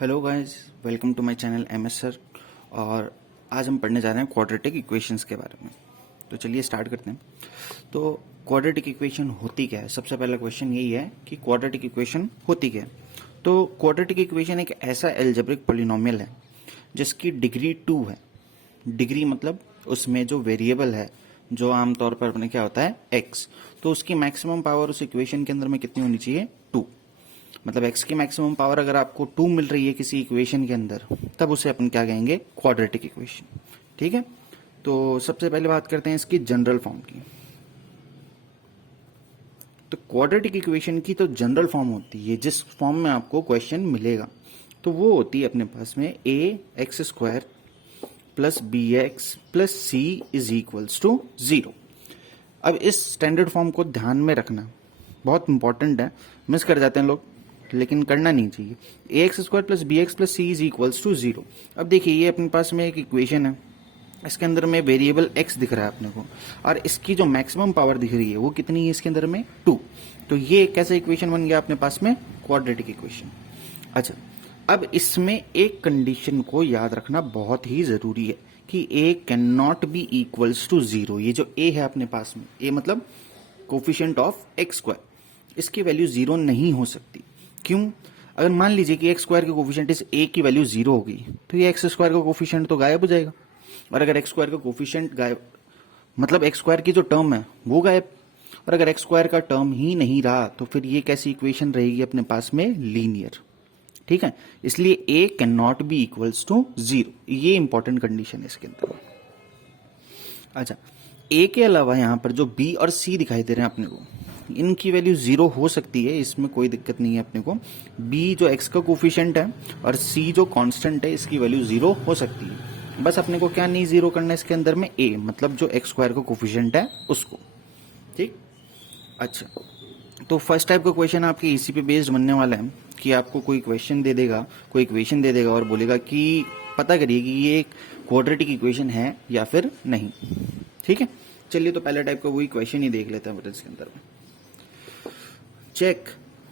Hello guys, welcome to my channel M S sir. और आज हम पढ़ने जा रहे हैं क्वाड्रेटिक इक्वेशंस के बारे में। तो चलिए स्टार्ट करते हैं। तो क्वाड्रेटिक इक्वेशन होती क्या है? सबसे पहला क्वेश्चन यही है कि क्वाड्रेटिक इक्वेशन होती क्या है। तो क्वाड्रेटिक इक्वेशन एक ऐसा एल्जेब्रिक पॉलिनोमियल है जिसकी डिग्री 2 है। डिग्री मतलब उसमें जो वेरिएबल है, जो आमतौर पर अपने क्या होता है x, तो उसकी मैक्सिमम पावर उस इक्वेशन के अंदर में कितनी होनी चाहिए? 2। मतलब x की मैक्सिमम पावर अगर आपको 2 मिल रही है किसी इक्वेशन के अंदर, तब उसे अपन क्या कहेंगे? Quadratic equation. ठीक है। तो सबसे पहले बात करते हैं इसकी जनरल फॉर्म की। तो क्वाड्रेटिक इक्वेशन की तो जनरल फॉर्म होती है, जिस फॉर्म में आपको क्वेश्चन मिलेगा, तो वो होती है अपने पास में ax² plus bx plus c is equals to 0। अब इस स्टैंडर्ड फॉर्म को ध्यान में रखना बहुत इंपॉर्टेंट है, मिस कर जाते हैं लोग, लेकिन करना नहीं चाहिए। ax² plus bx plus c is equals to 0। अब देखिए, ये अपने पास में एक इक्वेशन है, इसके अंदर में वेरिएबल x दिख रहा है अपने को, और इसकी जो मैक्सिमम पावर दिख रही है वो कितनी है इसके अंदर में? 2। तो ये कैसा इक्वेशन बन गया अपने पास में? Quadratic equation. अच्छा, अब इसमें एक कंडीशन को याद रखना बहुत ही जरूरी है कि a can not be equals to 0। ये जो a है अपने पास में, a मतलब कोफिशिएंट ऑफ x², इसकी वैल्यू 0 नहीं हो सकती। क्यों? अगर मान लीजिए कि x² के कोफिशिएंट इस a की वैल्यू 0 हो गई, तो ये x² का कोफिशिएंट तो गायब हो जाएगा। और अगर x² का कोफिशिएंट गायब, मतलब x² की जो टर्म है वो गायब। और अगर x² का टर्म ही नहीं रहा, तो फिर ये कैसी इक्वेशन रहेगी अपने पास में? लीनियर। ठीक है, इसलिए a can not be equals to 0। ये इंपॉर्टेंट कंडीशन है इसके अंदर। अच्छा, a के अलावा यहाँ पर जो b और c दिखाई दे रहे हैं अपने को, इनकी वैल्यू 0 हो सकती है, इसमें कोई दिक्कत नहीं है अपने को। b जो x का कोफिशिएंट है और c जो कांस्टेंट है, इसकी वैल्यू 0 हो सकती है। बस अपने को क्या नहीं 0 करना है इसके अंदर में? a, मतलब जो x² का कोफिशिएंट है उसको। ठीक। अच्छा, तो फर्स्ट टाइप का क्वेश्चन आपके इसी पे बेस्ड बनने वाला है कि आपको कोई क्वेश्चन दे देगा, कोई इक्वेशन दे देगा और बोलेगा कि पता करिए कि ये एक क्वाड्रेटिक इक्वेशन है या फिर नहीं। ठीक है, चलिए तो पहला टाइप का वही क्वेश्चन ही देख लेते हैं इसके अंदर में। Check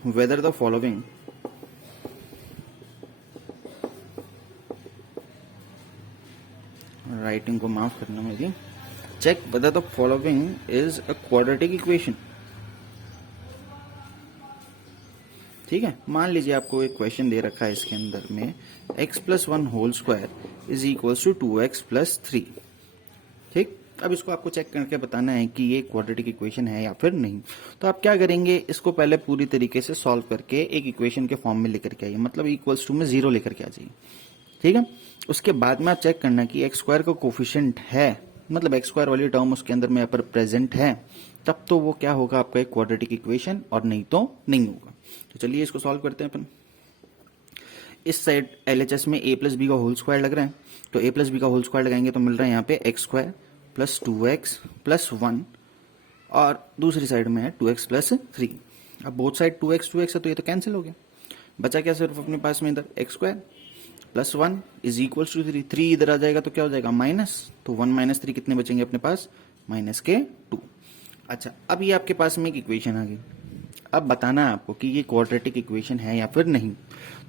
whether the following writing को माफ करना मेरी। Check whether the following is a quadratic equation. ठीक है, मान लीजिए आपको एक क्वेश्चन दे रखा है इसके अंदर में x plus 1 whole square is equals to 2x plus 3। ठीक, अब इसको आपको चेक करके बताना है कि ये क्वाड्रेटिक इक्वेशन है या फिर नहीं। तो आप क्या करेंगे, इसको पहले पूरी तरीके से सॉल्व करके एक इक्वेशन के फॉर्म में लेकर के आइए, मतलब इक्वल्स टू में 0 लेकर के आ जाइए। ठीक है, उसके बाद में आप चेक करना कि x² का कोफिशिएंट है, मतलब x² वाली टर्म उसके अंदर में पर प्रेजेंट है, तब तो वो क्या होगा आपका एक क्वाड्रेटिक इक्वेशन, और नहीं तो नहीं होगा। तो चलिए इसको सॉल्व करते हैं अपन। इस साइड LHS में a प्लस बी का होल स्क्वायर लग रहा है, तो a प्लस बी का होल स्क्वायर लगाएंगे तो मिल रहा है यहाँ पे x² प्लस 2x प्लस 1, और दूसरी साइड में है 2x प्लस 3। अब बोथ साइड 2x है, तो ये तो कैंसिल हो गया। बचा क्या सिर्फ अपने पास में इधर x² plus 1 is equal to 3। 3 इधर आ जाएगा तो क्या हो जाएगा? माइनस। तो 1 माइनस 3 कितने बचेंगे अपने पास? माइनस के 2। अच्छा, अब ये आपके पास में एक इक्वेशन आ गई। अब बताना है आपको कि ये क्वाड्रेटिक इक्वेशन है या फिर नहीं।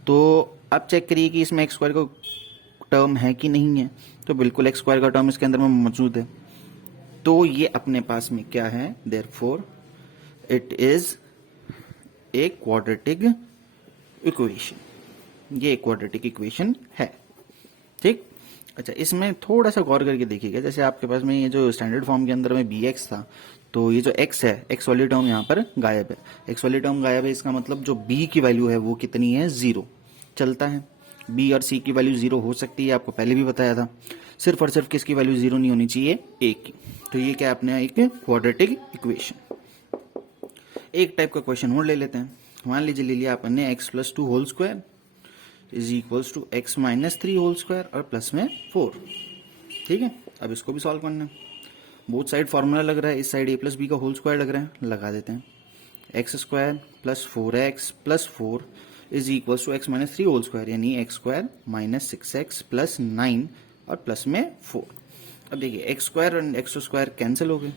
तो अब चेक करिए कि इसमें x² का टर्म है कि नहीं है। तो बिल्कुल x² का टर्म इसके अंदर में मौजूद है, तो ये अपने पास में क्या है? Therefore it is a quadratic equation. ये क्वाड्रेटिक इक्वेशन है। ठीक। अच्छा, इसमें थोड़ा सा गौर करके देखिएगा, जैसे आपके पास में ये जो स्टैंडर्ड फॉर्म के अंदर में bx था, तो ये जो x है, x वाली टर्म यहाँ पर गायब है। x वाली टर्म गायब है, इसका मतलब जो b की वैल्यू है वो कितनी है? 0। चलता है, b और c की वैल्यू 0 हो सकती है, आपको पहले भी बताया था। सिर्फ और सिर्फ किसकी वैल्यू 0 नहीं होनी चाहिए? a की। तो ये क्या अपने एक क्वाड्रेटिक इक्वेशन। एक टाइप का क्वेश्चन और ले लेते हैं। मान लीजिए ले लिया अपन ने x plus 2 whole square is equals to x minus 3 whole square और प्लस में 4। ठीक है, अब इसको भी सॉल्व करना है। बोथ साइड फॉर्मूला लग रहा है, इस साइड a प्लस बी का होल स्क्वायर लग रहा है, लगा देते हैं। x² plus 4x plus 4 is equals to x minus 3 whole square, यानी x² माइनस 6x प्लस 9 और प्लस में 4। अब देखिए x² और x² कैंसिल हो गए,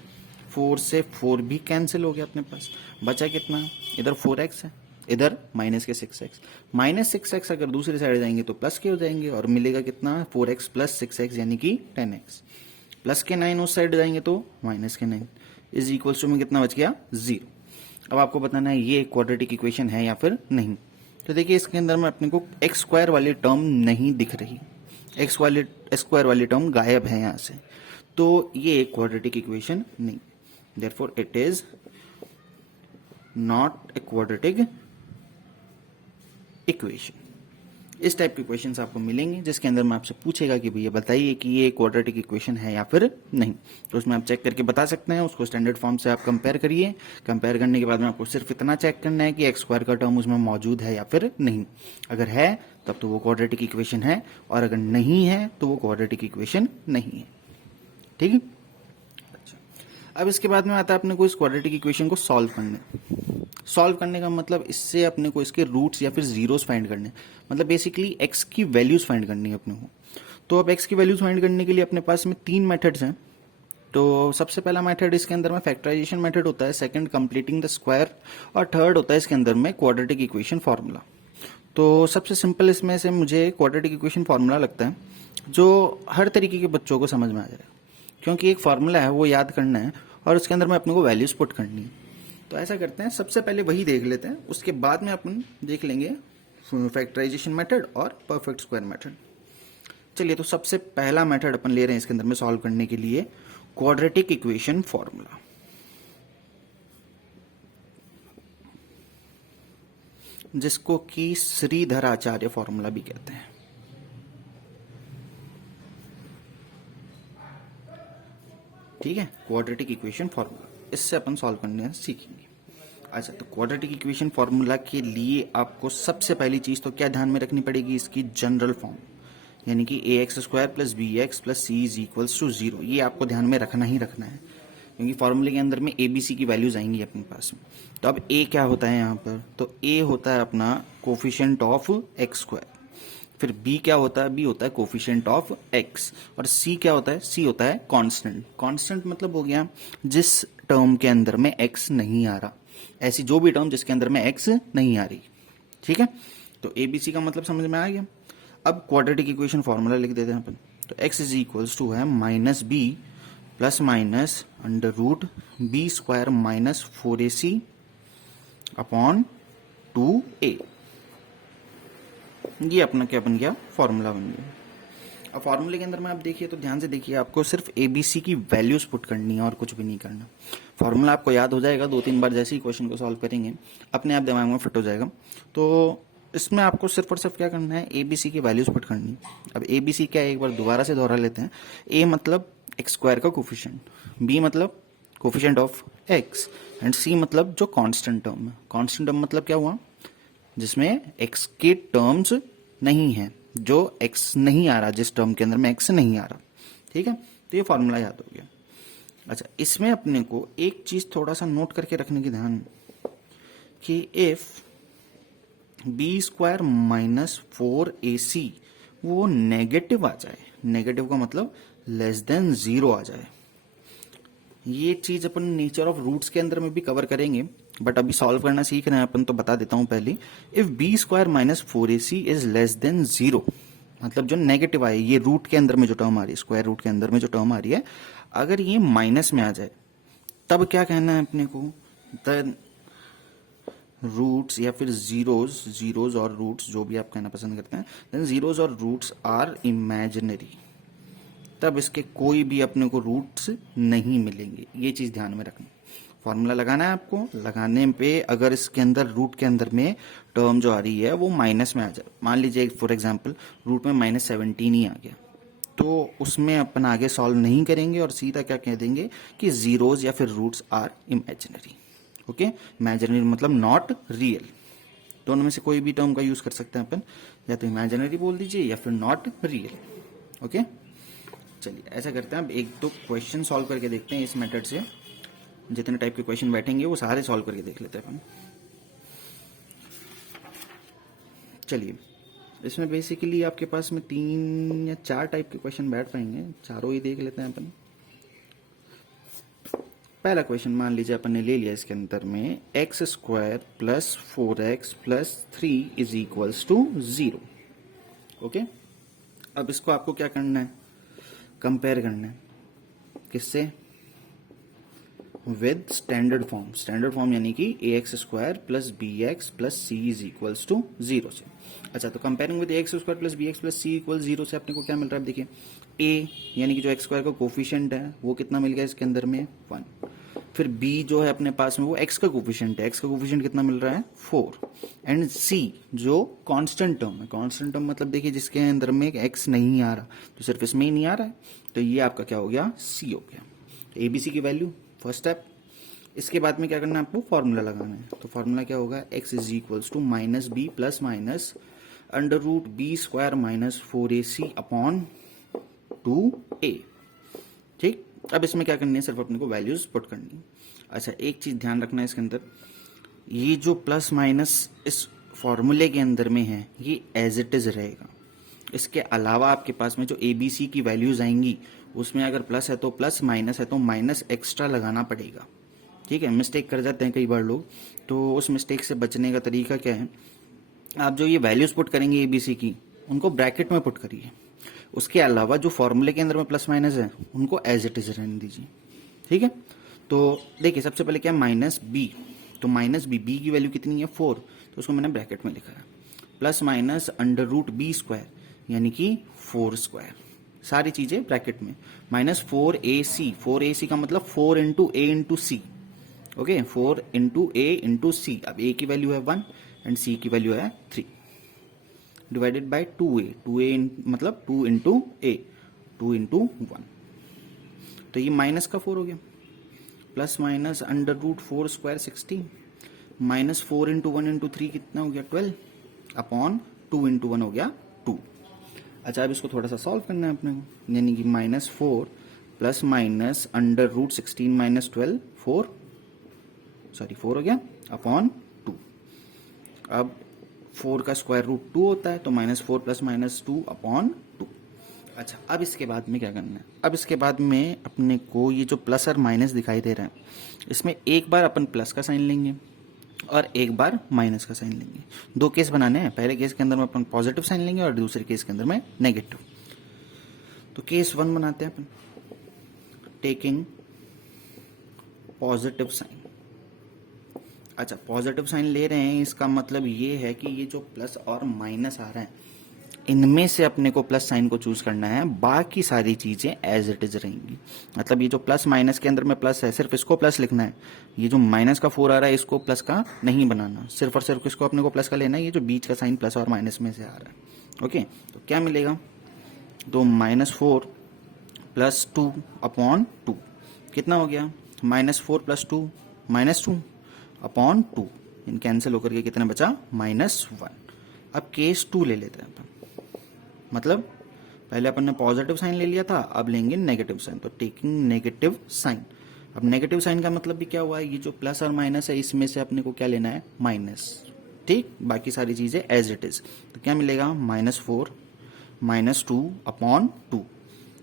4 से 4 भी कैंसिल हो गया अपने पास। बचा कितना? इधर 4x है, इधर माइनस के 6x, माइनस 6x अगर दूसरी साइड जाएंगे तो प्लस के हो जाएंगे और मिलेगा कितना 4x प्लस 6x यानी कि 10x, प्लस के 9 उस साइड जाएंगे तो माइनस के 9 इज इक्वल्स टू में कितना बच गया 0। अब आपको बताना है ये क्वाड्रेटिक इक्वेशन है या फिर नहीं। तो देखिए इसके अंदर में अपने को एक्स स्क्वायर वाली टर्म नहीं दिख रही, एक्स स्क्वायर वाली टर्म गायब है यहाँ से, तो ये एक क्वाड्रेटिक इक्वेशन नहीं, therefore it is not a quadratic equation. इस टाइप के क्वेश्चंस आपको मिलेंगे जिसके अंदर मैं आपसे पूछेगा कि भैया बताइए कि ये क्वाड्रेटिक इक्वेशन है या फिर नहीं, तो उसमें आप चेक करके बता सकते हैं। उसको स्टैंडर्ड फॉर्म से आप कंपेयर करिए, कंपेयर करने के बाद में आपको सिर्फ इतना चेक करना है कि एक्स स्क्वायर का टर्म उसमें मौजूद है या फिर नहीं। अगर है तब तो वो क्वाड्रेटिक इक्वेशन है, और अगर नहीं है तो वो क्वाड्रेटिक इक्वेशन नहीं है। ठीक है, अच्छा अब इसके बाद में आता है अपने को इस क्वाड्रेटिक इक्वेशन को सॉल्व करने का मतलब इससे अपने को इसके रूट्स या फिर जीरोस फाइंड करने, मतलब बेसिकली एक्स की वैल्यूज फाइंड करनी है अपने को। तो अब एक्स की वैल्यूज फाइंड करने के लिए अपने पास में 3 मेथड्स हैं। तो सबसे पहला मेथड इसके अंदर में फैक्टराइजेशन मेथड होता है, सेकंड कंप्लीटिंग द स्क्वायर, और थर्ड होता है इसके अंदर में क्वाड्रेटिक इक्वेशन फार्मूला। तो सबसे सिंपल इसमें से मुझे क्वाड्रेटिक इक्वेशन फार्मूला लगता है जो हर तरीके के बच्चों को समझ में आ जाएगा, क्योंकि एक फार्मूला है वो याद करना है और उसके अंदर में अपने को वैल्यूज पुट करनी है। तो ऐसा करते हैं, सबसे पहले वही देख लेते हैं, उसके बाद में अपन देख लेंगे फैक्टराइजेशन मेथड और परफेक्ट स्क्वायर मेथड। चलिए, तो सबसे पहला मेथड अपन ले रहे हैं इसके अंदर में सॉल्व करने के लिए, क्वाड्रेटिक इक्वेशन फॉर्मूला, जिसको कि श्रीधर आचार्य फॉर्मूला भी कहते हैं। ठीक है, क्वाड्रेटिक इक्वेशन फॉर्मूला, इससे अपन सॉल्व करने सीखेंगे। अच्छा, तो क्वाड्रेटिक इक्वेशन फॉर्मूला के लिए आपको सबसे पहली चीज तो क्या ध्यान में रखनी पड़ेगी, इसकी जनरल फॉर्म, यानी कि ax square plus B x plus C is equals to 0। ये आपको ध्यान में रखना ही रखना है, क्योंकि फॉर्मूले के अंदर में ए बी सी की वैल्यूज आएंगी अपने पास में। तो अब a क्या होता है यहाँ पर, तो a होता है अपना कोफिशिएंट ऑफ एक्स स्क्वायर, फिर b क्या होता है, b होता है कोफिशिएंट ऑफ x, और c क्या होता है, c होता है कांस्टेंट। कांस्टेंट मतलब हो गया जिस टर्म के अंदर में x नहीं आ रहा, ऐसी जो भी टर्म जिसके अंदर में x नहीं आ रही। ठीक है, तो ए बी सी का मतलब समझ में आ गया। अब क्वाड्रेटिक इक्वेशन फॉर्मूला लिख देते हैं अपन, तो x इज इक्वल्स टू है minus B plus minus under root B square minus 4ac upon 2a। ये अपना क्या बन गया, फॉर्मूला बन गया। अब फॉर्मूले के अंदर में आप देखिए, तो ध्यान से देखिए, आपको सिर्फ एबीसी की वैल्यूज पुट करनी है और कुछ भी नहीं करना। फॉर्मूला आपको याद हो जाएगा, 2-3 बार जैसे ही क्वेश्चन को सॉल्व करेंगे अपने आप दिमाग में फिट हो जाएगा। तो इसमें आपको सिर्फ और सिर्फ क्या करना है, एबीसी की वैल्यूज पुट करनी। अब एबीसी क्या है, एक बार दोबारा से दोहरा लेते हैं। ए मतलब एक्स स्क्वायर का कोफिशिएंट, बी मतलब कोफिशिएंट ऑफ एक्स, एंड सी मतलब जो कांस्टेंट टर्म है। कांस्टेंट टर्म मतलब क्या हुआ, जिसमें x के टर्म्स नहीं है, जो x नहीं आ रहा, जिस टर्म के अंदर में x नहीं आ रहा। ठीक है, तो ये फॉर्मूला याद हो गया। अच्छा, इसमें अपने को एक चीज थोड़ा सा नोट करके रखने की ध्यान, कि if B square minus 4ac वो नेगेटिव आ जाए, नेगेटिव का मतलब लेस देन 0 आ जाए। ये चीज अपन नेचर ऑफ रूट्स के अंदर में भी कवर करेंगे, बट अभी सॉल्व करना सीख रहे हैं अपन, तो बता देता हूं पहले। If B square minus 4ac is less than 0, मतलब जो नेगेटिव आए, ये रूट के अंदर में जो टर्म आ रही है, स्क्वायर रूट के अंदर में जो टर्म आ रही है, अगर ये माइनस में आ जाए, तब क्या कहना है अपने को, द रूट्स या फिर जीरोज और रूट्स, जो भी आप कहना पसंद करते हैं, देन जीरोज और रूट्स आर इमेजिनरी। तब इसके कोई भी अपने को रूट्स नहीं मिलेंगे। ये चीज ध्यान में रखना। फॉर्मूला लगाना है आपको, लगाने पे अगर इसके अंदर रूट के अंदर में टर्म जो आ रही है वो माइनस में आ जाए, मान लीजिए फॉर एग्जांपल रूट में -17 ही आ गया, तो उसमें अपन आगे सॉल्व नहीं करेंगे और सीधा क्या कह देंगे कि जीरोज या फिर roots are imaginary. Okay, imaginary मतलब नॉट रियल। दोनों में से कोई भी टर्म का यूज कर सकते हैं अपन, या तो इमेजिनरी बोल दीजिए या फिर नॉट रियल। ओके, चलिए ऐसा करते हैं, अब एक दो क्वेश्चन सॉल्व करके देखते हैं इस मेथड से। जितने टाइप के क्वेश्चन बैठेंगे वो सारे सॉल्व करके देख लेते हैं अपन। चलिए, इसमें बेसिकली आपके पास में 3 या 4 टाइप के क्वेश्चन बैठ पाएंगे, चारों ही देख लेते हैं अपन। पहला क्वेश्चन मान लीजिए अपन ने ले लिया, इसके अंदर में X square plus 4x plus 3 is equals to 0। Okay, अब इसको आपको क्या करना है, कंपेयर करना है किससे, with standard form. Standard form यानी कि a x square plus B x plus C is equals to 0 से। अच्छा, तो comparing with a x square plus B x plus c equal 0 से अपने को क्या मिल रहा है, देखिए ए यानी कि जो एक्स स्क्वायर का कोफिशिएंट है वो कितना मिल गया इसके अंदर में 1, फिर बी जो है अपने पास में वो एक्स का कोफिशिएंट है, एक्स का कोफिशिएंट कितना मिल रहा है 4, एंड सी जो कांस्टेंट टर्म है, कांस्टेंट टर्म मतलब देखिए जिसके अंदर में एक्स नहीं आ रहा, तो सिर्फ इसमें ही नहीं आ रहा है, तो ये आपका क्या हो गया, सी हो गया। एबीसी की वैल्यू फर्स्ट स्टेप। इसके बाद में क्या करना है आपको, फॉर्मूला लगाना है। तो फॉर्मूला क्या होगा, x is equals to minus B plus minus under root B square minus 4ac upon 2a। ठीक, अब इसमें क्या करनी है, सिर्फ अपने को वैल्यूज पुट करनी है। अच्छा, एक चीज ध्यान रखना है इसके अंदर, ये जो प्लस माइनस इस फॉर्मूले के अंदर में है ये एज इट इज रहेगा। इसके अलावा आपके पास में जो एबीसी की वैल्यूज आएंगी उसमें अगर प्लस है तो प्लस, माइनस है तो माइनस एक्स्ट्रा लगाना पड़ेगा। ठीक है, मिस्टेक कर जाते हैं कई बार लोग, तो उस मिस्टेक से बचने का तरीका क्या है, आप जो ये वैल्यूज पुट करेंगे एबीसी की उनको ब्रैकेट में पुट करिए, उसके अलावा जो फॉर्मूले के अंदर में प्लस माइनस है उनको एज इट इज रहने दीजिए। ठीक है, तो देखिए सबसे पहले क्या, माइनस बी, तो माइनस बी की वैल्यू कितनी है 4, तो उसको मैंने ब्रैकेट में लिखा है, plus minus under root B square यानी कि 4 स्क्वायर, सारी चीजें ब्रैकेट में, माइनस 4ac का मतलब 4 into A into C. Okay, 4 into A into सी, अब ए की वैल्यू है 1 एंड सी की वैल्यू है 3, डिवाइडेड बाय 2a मतलब 2 इंटू ए, 2 इंटू 1, तो ये माइनस का 4 हो गया, plus minus under root 4 square 16, minus 4 into 1 into 3 कितना हो गया 12, अपॉन 2 इंटू 1 हो गया 2। अच्छा, अब इसको थोड़ा सा सॉल्व करना है अपने को, यानी कि minus 4 plus minus under root 16 minus 12 4 हो गया अपॉन 2। अब 4 का स्क्वायर रूट 2 होता है, तो माइनस 4 प्लस माइनस 2 अपॉन 2। अच्छा, अब इसके बाद में क्या करना है, अब इसके बाद में अपने को ये जो प्लस और माइनस दिखाई दे रहा है इसमें एक बार अपन प्लस का साइन लेंगे और एक बार माइनस का साइन लेंगे। दो केस बनाने हैं, पहले केस के अंदर में अपन पॉजिटिव साइन लेंगे और दूसरे केस के अंदर में नेगेटिव। तो केस 1 बनाते हैं अपन, टेकिंग पॉजिटिव साइन। अच्छा, पॉजिटिव साइन ले रहे हैं, इसका मतलब ये है कि ये जो प्लस और माइनस आ रहा है इनमें से अपने को प्लस साइन को चूज करना है, बाकी सारी चीजें एज इट इज रहेंगी। मतलब ये जो प्लस माइनस के अंदर में प्लस है सिर्फ इसको प्लस लिखना है, ये जो माइनस का 4 आ रहा है इसको प्लस का नहीं बनाना, सिर्फ और सिर्फ इसको अपने को प्लस का लेना है, ये जो बीच का साइन प्लस और माइनस में से आ रहा है। ओके, तो क्या मिलेगा, तो माइनस 4 प्लस 2 अपॉन 2 कितना हो गया, माइनस 4 प्लस 2 माइनस 2 अपॉन 2, इन कैंसिल होकर के कितना बचा, -1। अब केस 2 ले लेते हैं अपन, मतलब पहले अपन ने पॉजिटिव साइन ले लिया था, अब लेंगे नेगेटिव साइन, तो टेकिंग नेगेटिव साइन। अब नेगेटिव साइन का मतलब भी क्या हुआ है, ये जो प्लस और माइनस है इसमें से अपने को क्या लेना है, माइनस। ठीक, बाकी सारी चीजें एज इट इज, तो क्या मिलेगा, -4 -2 अपॉन 2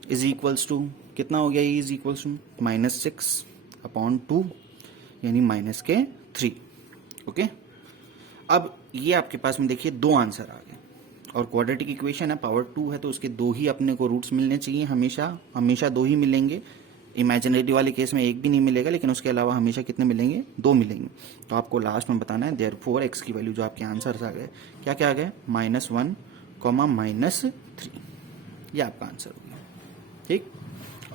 इज इक्वल्स टू कितना हो गया, ये इज इक्वल्स टू -6 अपॉन 2 यानी माइनस के 3। ओके, अब ये आपके पास में देखिए 2 आंसर आ गए, और क्वाड्रेटिक इक्वेशन है, पावर 2 है, तो उसके 2 ही अपने को रूट्स मिलने चाहिए, हमेशा 2 ही मिलेंगे। इमेजिनरी वाले केस में एक भी नहीं मिलेगा, लेकिन उसके अलावा हमेशा कितने मिलेंगे, 2 मिलेंगे। तो आपको लास्ट में बताना है, देयरफॉर एक्स की वैल्यू जो आपके आंसर आ गए, क्या क्या आ गए, -1, -3, ये आपका आंसर हो गया। ठीक,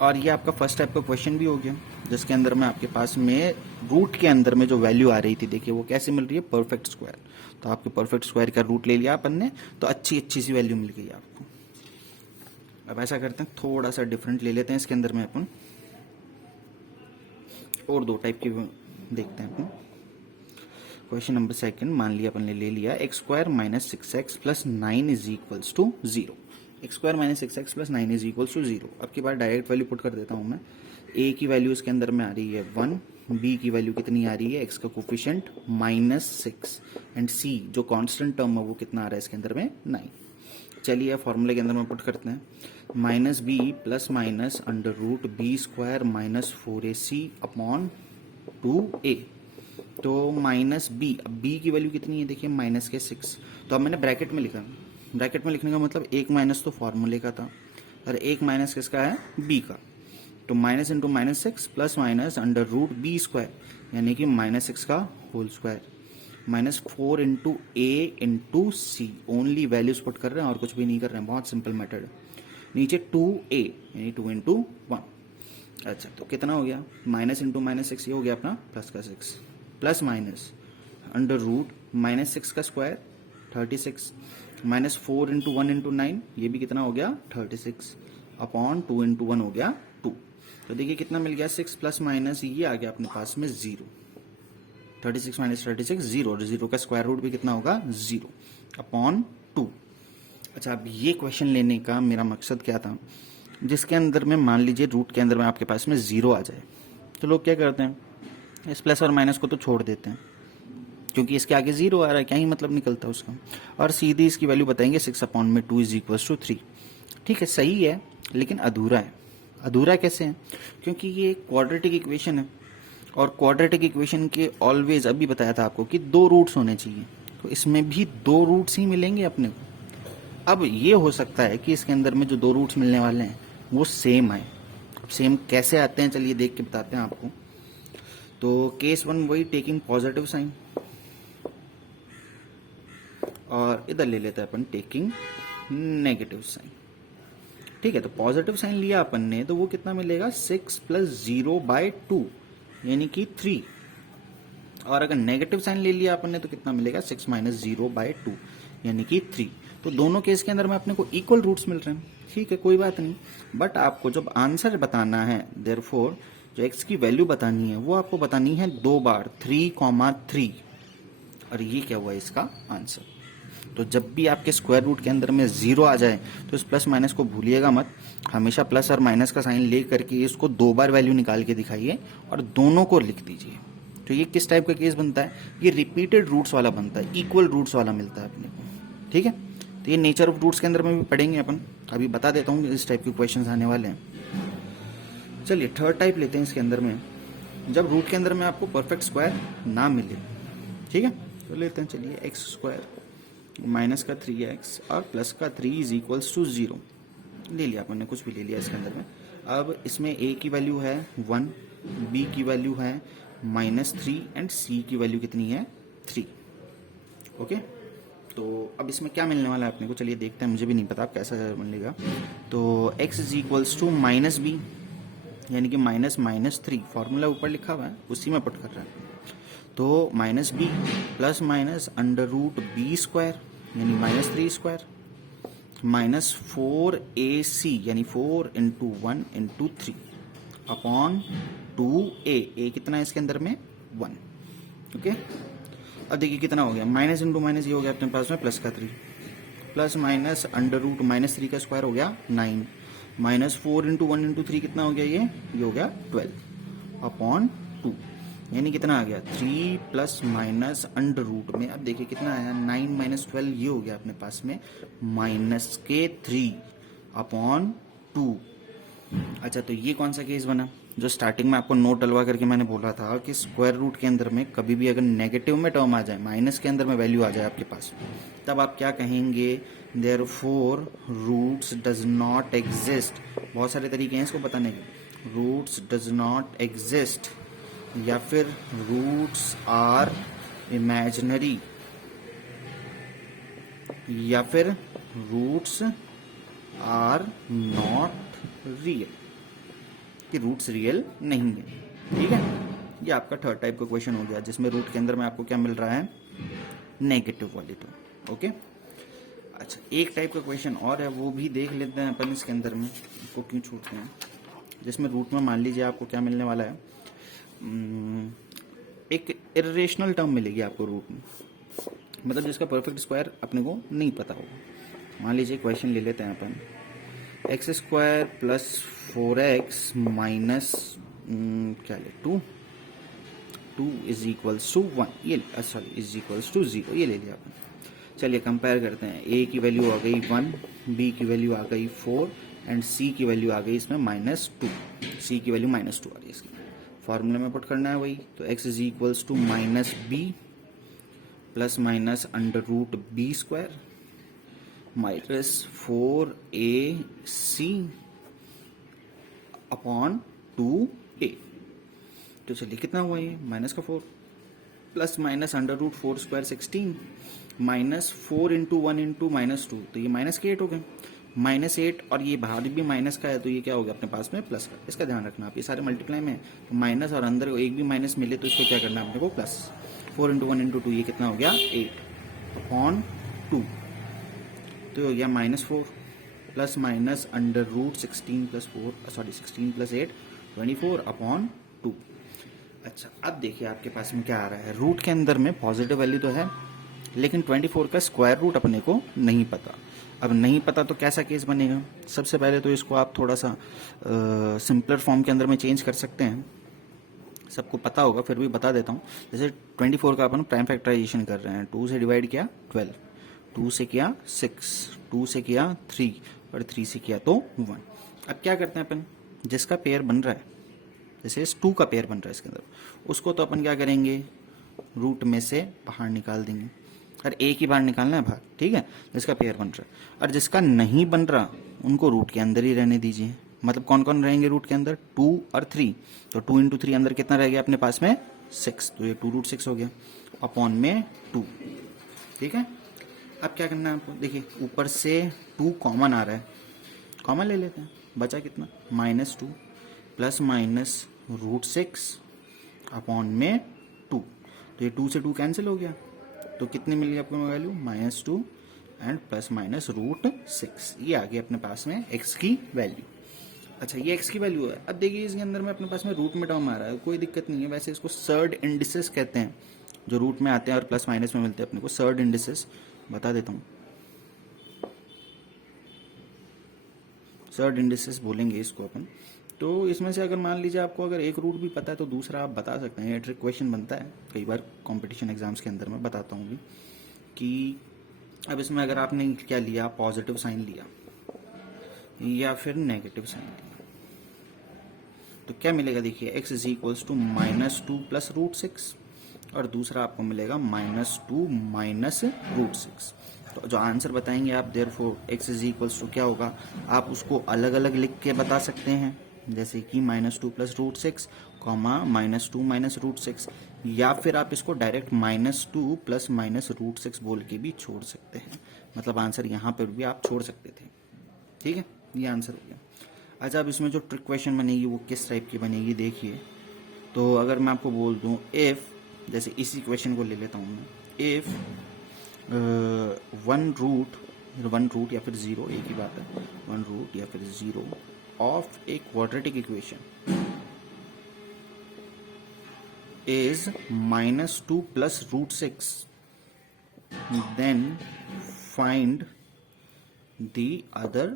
और ये आपका फर्स्ट टाइप का क्वेश्चन भी हो गया, जिसके अंदर में आपके पास में रूट के अंदर में जो वैल्यू आ रही थी, देखिए वो कैसे मिल रही है, परफेक्ट स्क्वायर। तो आपके परफेक्ट स्क्वायर का रूट ले लिया अपन ने, तो अच्छी सी वैल्यू मिल गई आपको। अब ऐसा करते हैं, थोड़ा सा डिफरेंट ले लेते हैं इसके अंदर में अपन, और 2 टाइप की देखते हैं अपन। क्वेश्चन नंबर 2, मान लिया अपन ने ले लिया x² - 6x + 9 is equals to 0। x² - 6x + 9 is equals to 0। अब की बार डायरेक्ट वैल्यू पुट कर देता हूं मैं। a की वैल्यू इसके अंदर में आ रही है 1, b की वैल्यू कितनी आ रही है, x का कोफिशिएंट -6 एंड c जो कांस्टेंट टर्म है वो कितना आ रहा है इसके अंदर में 9। चलिए फॉर्मूले के अंदर में पुट करते हैं, minus B plus minus under root B square minus 4ac upon 2a। तो माइनस बी, अब बी की वैल्यू कितनी है देखिए माइनस के 6, तो अब मैंने ब्रैकेट में लिखा। ब्रैकेट में लिखने का मतलब एक माइनस तो फॉर्मूले का था और एक माइनस किसका है, बी का। तो minus into -6 plus minus under root B square यानी कि -6 का whole square minus 4 into A into C. Only values put कर रहे हैं और कुछ भी नहीं कर रहे हैं, बहुत सिंपल मेथड। नीचे 2a यानी 2 इंटू 1। अच्छा तो कितना हो गया, माइनस इंटू -6 ये हो गया अपना प्लस का 6 प्लस माइनस अंडर रूट -6 का स्क्वायर 36 माइनस 4 इंटू 1 इंटू 9 ये भी कितना हो गया 36 अपॉन 2 इंटू 1 हो गया 2। तो देखिए कितना मिल गया 6 प्लस माइनस ये आ गया अपने पास में 0। 36 माइनस 36 0 और 0 का स्क्वायर रूट भी कितना होगा 0 अपॉन 2। अच्छा अब ये क्वेश्चन लेने का मेरा मकसद क्या था, जिसके अंदर में मान लीजिए रूट के अंदर में आपके पास में 0 आ जाए तो लोग क्या करते हैं, इस प्लस और माइनस को तो छोड़ देते हैं क्योंकि इसके आगे 0 आ रहा है, क्या ही मतलब निकलता है उसका, और सीधी इसकी वैल्यू बताएंगे 6 अपॉन में 2 इज इक्वल टू 3। ठीक है सही है लेकिन अधूरा है। अधूरा कैसे है, क्योंकि ये क्वाड्रेटिक इक्वेशन है और क्वाड्रेटिक इक्वेशन के ऑलवेज अभी बताया था आपको कि 2 रूट्स होने चाहिए, तो इसमें भी 2 रूट्स ही मिलेंगे अपने को। अब ये हो सकता है कि इसके अंदर में जो 2 रूट्स मिलने वाले हैं वो सेम आए। सेम कैसे आते हैं चलिए देख के बताते हैं आपको। तो केस 1 वही टेकिंग पॉजिटिव साइन, और इधर ले लेते हैं अपन टेकिंग नेगेटिव साइन। ठीक है तो पॉजिटिव साइन लिया अपन ने तो वो कितना मिलेगा 6 प्लस 0/2 यानी कि 3, और अगर नेगेटिव साइन ले लिया अपन ने तो कितना मिलेगा 6 माइनस 0/2 यानी कि 3। तो दोनों केस के अंदर में अपने को इक्वल रूट्स मिल रहे हैं। ठीक है कोई बात नहीं, बट आपको जब आंसर बताना है देयरफॉर जो x की वैल्यू बतानी है वो आपको बतानी है 2 बार 3,3, और ये क्या हुआ इसका आंसर। तो जब भी आपके स्क्वायर रूट के अंदर में 0 आ जाए तो इस प्लस माइनस को भूलिएगा मत, हमेशा प्लस और माइनस का साइन ले करके इसको 2 बार वैल्यू निकाल के दिखाइए और दोनों को लिख दीजिए। तो ये किस टाइप का केस बनता है, ये रिपीटेड रूट्स वाला बनता है, इक्वल रूट्स वाला मिलता है अपने को। ठीक है तो ये नेचर ऑफ रूट्स के अंदर में भी पढ़ेंगे अपन, अभी बता देता हूँ इस टाइप के क्वेश्चन आने वाले हैं। चलिए थर्ड टाइप लेते हैं इसके अंदर में, जब रूट के अंदर में आपको परफेक्ट स्क्वायर ना मिले। ठीक है तो लेते हैं चलिए एक्स स्क्वायर माइनस का 3x और प्लस का 3 इज इक्वल्स टू 0 ले लिया अपन ने, कुछ भी ले लिया इसके अंदर में। अब इसमें a की वैल्यू है 1, b की वैल्यू है -3 एंड c की वैल्यू कितनी है 3। ओके तो अब इसमें क्या मिलने वाला है अपने को, चलिए देखते हैं, मुझे भी नहीं पता आप कैसा बनेगा। तो x is equals to -b यानी कि -3, फॉर्मूला ऊपर लिखा हुआ है उसी में पुट कर रहा है। तो -b plus minus under root B square यानी -3 स्क्वायर माइनस 4ac यानी 4 इंटू 1 इंटू 3 अपॉन 2a कितना है इसके अंदर में 1। ओके अब देखिए कितना हो गया, माइनस इंटू माइनस ये हो गया अपने पास में प्लस का 3 प्लस माइनस अंडर रूट -3 का स्क्वायर हो गया 9 माइनस 4 इंटू 1 इंटू 3 कितना हो गया ये हो गया 12 अपॉन 2 यानी कितना आ गया 3 प्लस माइनस अंडर रूट में। अब देखिए कितना आया 9 माइनस 12 ये हो गया अपने पास में -3 अपॉन 2। अच्छा तो ये कौन सा केस बना, जो स्टार्टिंग में आपको नोट डलवा करके मैंने बोला था कि स्क्वायर रूट के अंदर में कभी भी अगर नेगेटिव में टर्म आ जाए, माइनस के अंदर में वैल्यू आ जाए आपके पास, तब आप क्या कहेंगे therefore roots does not exist. बहुत सारे तरीके हैं इसको बताने के, रूट्स डज नॉट एग्जिस्ट या फिर रूट्स आर इमेजिनरी या फिर रूट्स आर नॉट रियल, कि रूट्स रियल नहीं है। ठीक है ये आपका थर्ड टाइप का क्वेश्चन हो गया जिसमें रूट के अंदर में आपको क्या मिल रहा है नेगेटिव वाली टर्म। ओके अच्छा एक टाइप का क्वेश्चन और है वो भी देख लेते हैं अपन इसके अंदर में, इसको क्यों छूटते हैं, जिसमें रूट में मान लीजिए आपको क्या मिलने वाला है, एक इरेशनल टर्म मिलेगी आपको रूट में, मतलब जिसका परफेक्ट स्क्वायर अपने को नहीं पता होगा। मान लीजिए क्वेश्चन ले लेते हैं अपन, x square plus 4x minus क्या ले 2 2 इज इक्वल्स टू 1, ये सॉरी इज इक्वल्स टू 0, ये ले लिया आपने। चलिए कंपेयर करते हैं। a की वैल्यू आ गई 1, b की वैल्यू आ गई 4 एंड c की वैल्यू आ गई इसमें -2, c की वैल्यू -2 आ रही है इसकी। फॉर्मूले में पुट करना है वही, तो x is equals to -b plus minus under root B square minus 4ac upon 2a। तो चलिए कितना हुआ ये, माइनस का 4 plus minus under root 4 square 16 minus 4 into 1 into -2, तो ये माइनस के 8 हो गए, -8, और ये बाहर भी माइनस का है तो ये क्या हो गया अपने पास में प्लस का। इसका ध्यान रखना आप, ये सारे मल्टीप्लाई में तो माइनस और अंदर एक भी माइनस मिले तो इसको क्या करना है अपने को प्लस। 4 इंटू 1 इंटू 2 ये कितना हो गया 8 अपॉन 2, तो हो गया -4 plus minus under root 16 plus 4 sorry 16 plus 8 24 upon 2। अच्छा अब देखिए आपके पास में क्या आ रहा है, रूट के अंदर में पॉजिटिव वैल्यू तो है लेकिन 24 का स्क्वायर रूट अपने को नहीं पता। अब नहीं पता तो कैसा केस बनेगा, सबसे पहले तो इसको आप थोड़ा सा सिंपलर फॉर्म के अंदर में चेंज कर सकते हैं, सबको पता होगा फिर भी बता देता हूँ। जैसे 24 का अपन प्राइम फैक्टराइजेशन कर रहे हैं, 2 से डिवाइड किया 12, 2 से किया 6, 2 से किया 3 और 3 से किया तो 1। अब क्या करते हैं अपन, जिसका पेयर बन रहा है, जैसे इस 2 का पेयर बन रहा है इसके अंदर, उसको तो अपन क्या करेंगे रूट में से बाहर निकाल देंगे, और एक ही बार निकालना है बाहर, ठीक है, जिसका पेयर बन रहा है। और जिसका नहीं बन रहा उनको रूट के अंदर ही रहने दीजिए। मतलब कौन कौन रहेंगे रूट के अंदर, 2 और 3, तो 2 इंटू 3 अंदर कितना रह गया अपने पास में 6, तो ये 2√6 हो गया अपॉन में 2, ठीक है। अब क्या करना है आपको, देखिए ऊपर से 2 कॉमन आ रहा है, कॉमन ले लेते हैं, बचा कितना -2 प्लस माइनस √6 अपॉन में 2, तो ये 2 से 2 कैंसिल हो गया, तो कितनी मिल गई आपको वैल्यू -2 एंड प्लस माइनस √6, ये आ गई अपने पास में x की वैल्यू। अच्छा ये x की वैल्यू है। अब देखिए इसके अंदर में अपने पास में रूट में टर्म आ रहा है, कोई दिक्कत नहीं है, वैसे इसको सर्ड इंडिसेस कहते हैं, जो रूट में आते हैं और प्लस माइनस में मिलते हैं अपने को, सर्ड इंडिसेस बता देता हूँ, सर्ड इंडिसेस बोलेंगे इसको अपन। तो इसमें से अगर मान लीजिए आपको अगर एक रूट भी पता है तो दूसरा आप बता सकते हैं, ये ट्रिक क्वेश्चन बनता है कई बार कंपटीशन एग्जाम्स के अंदर में, बताता हूँ भी कि अब इसमें अगर आपने क्या लिया, पॉजिटिव साइन लिया या फिर नेगेटिव साइन लिया, तो क्या मिलेगा देखिए, x is equals to -2 plus √6 और दूसरा आपको मिलेगा -2 माइनस √6। तो जो आंसर बताएंगे आप therefore x is equals to क्या होगा, आप उसको अलग अलग लिख के बता सकते हैं, जैसे कि -2 प्लस √6 कॉमा -2 माइनस √6, या फिर आप इसको डायरेक्ट -2 प्लस माइनस √6 बोल के भी छोड़ सकते हैं, मतलब आंसर यहाँ पर भी आप छोड़ सकते थे, ठीक है, ये आंसर हो गया। अच्छा अब इसमें जो ट्रिक क्वेश्चन बनेगी वो किस टाइप की बनेगी देखिए, तो अगर मैं आपको बोल दूँ इफ़, जैसे इसी क्वेश्चन को ले लेता हूँ मैं, इफ़ 1 रूट या फिर 0, एक ही बात है, 1 रूट या फिर 0 of a quadratic equation is -2 plus √6, then find the other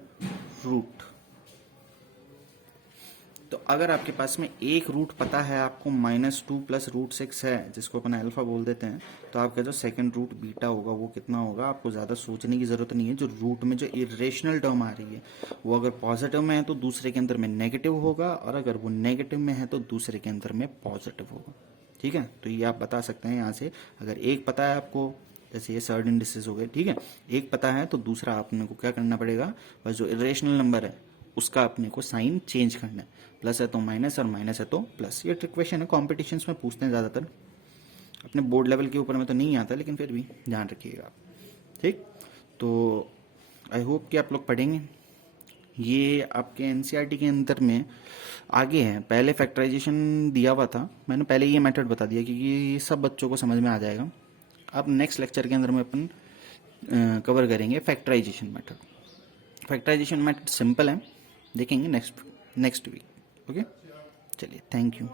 root। तो अगर आपके पास में एक रूट पता है आपको, -2 प्लस √6 है जिसको अपन अल्फा बोल देते हैं, तो आपका जो सेकंड रूट बीटा होगा वो कितना होगा, आपको ज़्यादा सोचने की ज़रूरत नहीं है। जो रूट में जो इरेशनल टर्म आ रही है वो अगर पॉजिटिव में है तो दूसरे के अंदर में नेगेटिव होगा, और अगर वो नेगेटिव में है तो दूसरे के अंदर में पॉजिटिव होगा, ठीक है। तो ये आप बता सकते हैं यहाँ से, अगर एक पता है आपको, जैसे ये सर्ड इंडिसेस हो गए, ठीक है, एक पता है तो दूसरा आपने को क्या करना पड़ेगा, बस जो इरेशनल नंबर है उसका अपने को साइन चेंज करना है, प्लस है तो माइनस और माइनस है तो प्लस। ये ट्रिक क्वेश्चन है, कॉम्पिटिशन्स में पूछते हैं ज़्यादातर, अपने बोर्ड लेवल के ऊपर में तो नहीं आता लेकिन फिर भी ध्यान रखिएगा, ठीक। तो आई होप कि आप लोग पढ़ेंगे, ये आपके एनसीईआरटी के अंदर में आगे है। पहले फैक्टराइजेशन दिया हुआ था, मैंने पहले ये मेथड बता दिया क्योंकि ये सब बच्चों को समझ में आ जाएगा। अब नेक्स्ट लेक्चर के अंदर में अपन कवर करेंगे factorisation method. Factorisation method simple है, देखेंगे नेक्स्ट वीक। ओके, चलिए, थैंक यू।